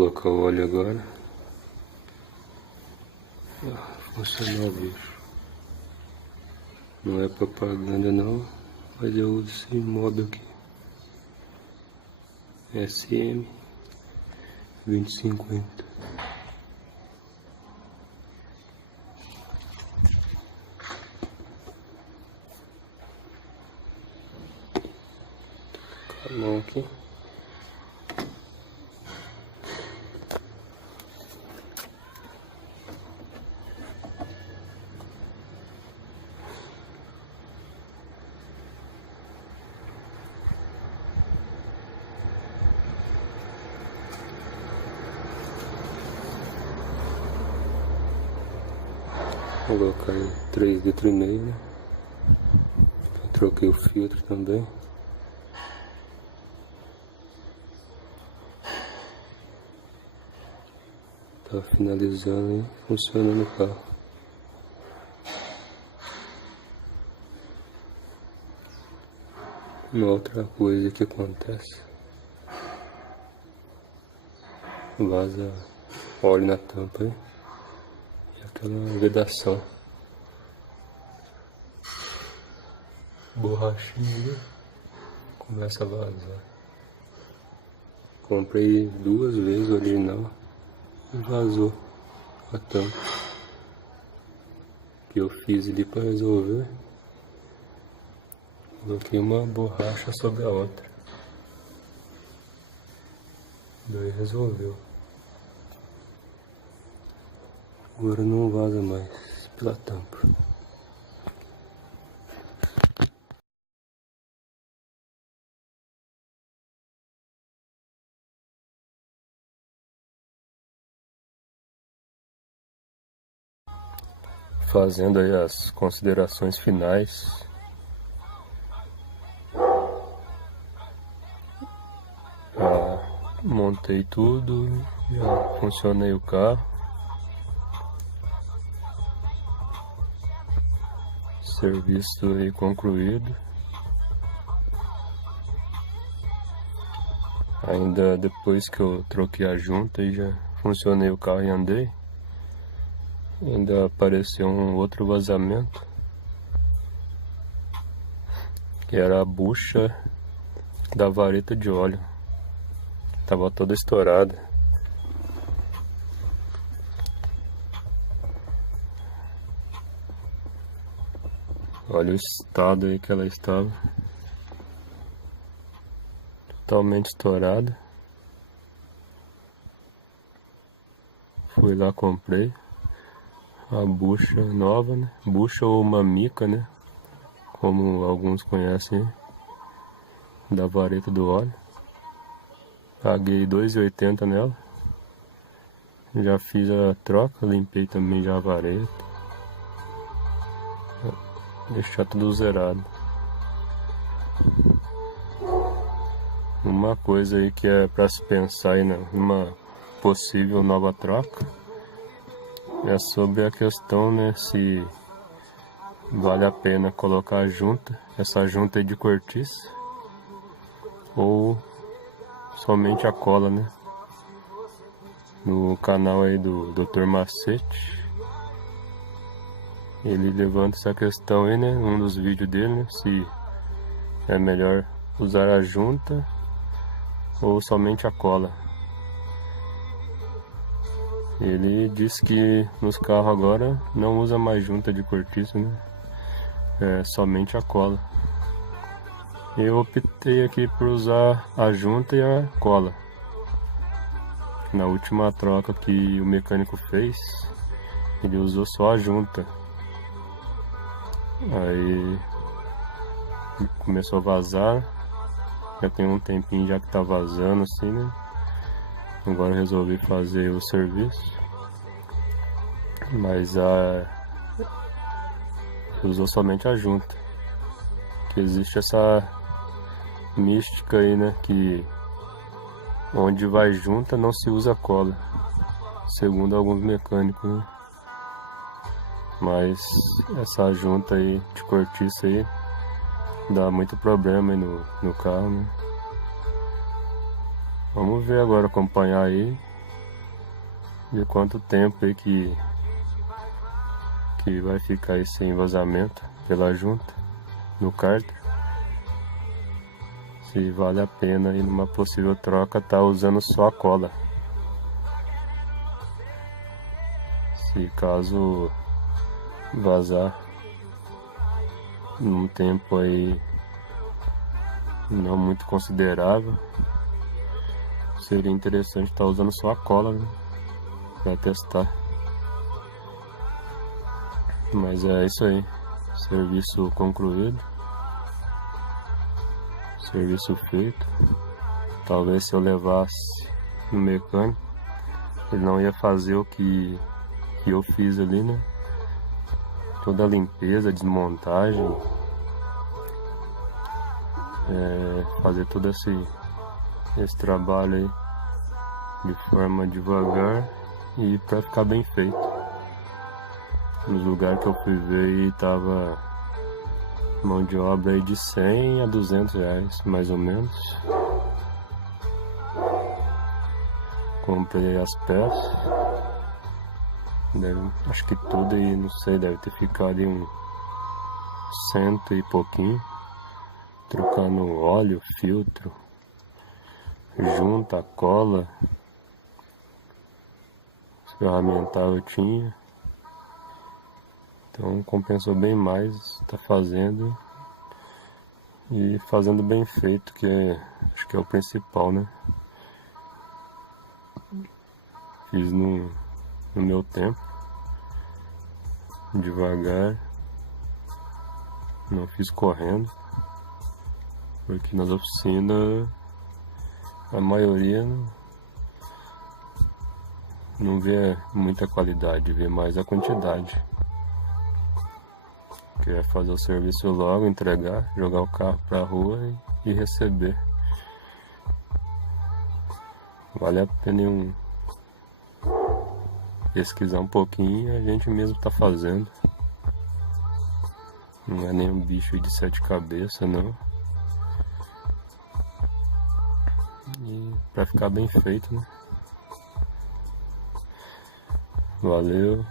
colocar o óleo agora. Funcionou, bicho. Não é propaganda não, mas eu uso esse móvel aqui. SM 2050. A mão aqui. Vou colocar em 3,5 litros, né? Eu troquei o filtro também. Tá finalizando e funcionando o carro. Uma outra coisa que acontece: vaza óleo na tampa aí. E aquela vedação. Borrachinha começa a vazar. Comprei 2 vezes o original e vazou a tampa. Que eu fiz ali para resolver. Coloquei uma borracha sobre a outra. Daí resolveu. Agora não vaza mais pela tampa. Fazendo aí as considerações finais. Montei tudo, já funcionei o carro. Serviço aí concluído. Ainda depois que eu troquei a junta e já funcionei o carro e andei, ainda apareceu um outro vazamento, que era a bucha da vareta de óleo. Tava toda estourada. Olha o estado aí que ela estava. Totalmente estourada. Fui lá, comprei a bucha nova, né? Bucha ou uma mica, né? Como alguns conhecem, da vareta do óleo. Paguei R$ 2,80 nela. Já fiz a troca, limpei também já a vareta. Deixar tudo zerado. Uma coisa aí que é para se pensar aí numa possível nova troca é sobre a questão, né, se vale a pena colocar a junta, essa junta aí de cortiça, ou somente a cola, né? No canal aí do Dr. Macete, ele levanta essa questão aí, né? Um dos vídeos dele, né? Se é melhor usar a junta ou somente a cola. Ele disse que nos carros agora não usa mais junta de cortiça, né? É somente a cola. Eu optei aqui por usar a junta e a cola. Na última troca que o mecânico fez, ele usou só a junta. Aí começou a vazar. Já tem um tempinho já que tá vazando assim, né? Agora eu resolvi fazer o serviço. Mas usou somente a junta. Que existe essa mística aí, né? Que onde vai junta não se usa cola, segundo alguns mecânicos, né? Mas essa junta aí de cortiça aí dá muito problema aí no carro, né? Vamos ver agora, acompanhar aí ver quanto tempo aí que vai ficar aí sem vazamento pela junta no cárter. Se vale a pena aí numa possível troca tá usando só a cola. Se caso vazar num tempo aí não muito considerável, seria interessante estar usando só a cola, né, para testar. Mas é isso aí, serviço concluído, serviço feito. Talvez se eu levasse no mecânico, ele não ia fazer o que eu fiz ali, né? Toda a limpeza, desmontagem, fazer todo esse trabalho aí de forma devagar e para ficar bem feito. Nos lugares que eu fui ver aí tava mão de obra aí de 100 a 200 reais, mais ou menos. Comprei as peças, acho que tudo aí, não sei, deve ter ficado aí um 100 e pouquinho, trocando óleo, filtro, junta, cola, ferramental eu tinha, então compensou bem mais tá fazendo e fazendo bem feito, acho que é o principal, né? Fiz no meu tempo, devagar, não fiz correndo, porque nas oficinas a maioria não vê muita qualidade, vê mais a quantidade. Quer fazer o serviço logo, entregar, jogar o carro pra rua e receber. Vale a pena pesquisar um pouquinho e a gente mesmo tá fazendo. Não é nenhum bicho de 7 cabeças, não. E pra ficar bem feito, né? Valeu.